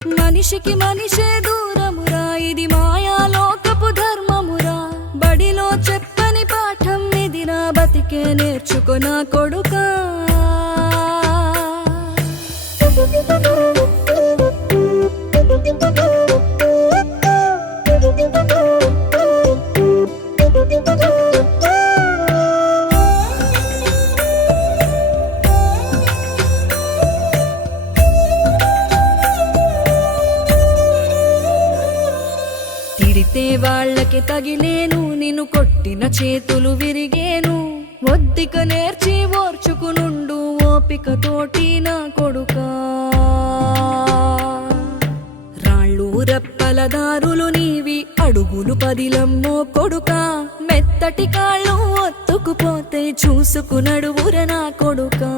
మనిషికి మనిషే దూరమురా, ఇది మాయాలోకపు ధర్మమురా. బడిలో చెప్పని పాఠం ఇదిరా, బతికే నేర్చుకో నా కొడుకా. తిడితే వాళ్ళకి తగిలేను, నిన్ను కొట్టిన చేతులు విరిగేను. ఒద్దిక నేర్చి ఓర్చుకునుండు ఓపికతోటి నా కొడుకా. రాళ్ళు రెప్పల దారులు నీవి, అడుగులు పదిలమ్మో కొడుకా. మెత్తటి కాళ్ళు ఒత్తుకుపోతే చూసుకునడువుర నా కొడుకా.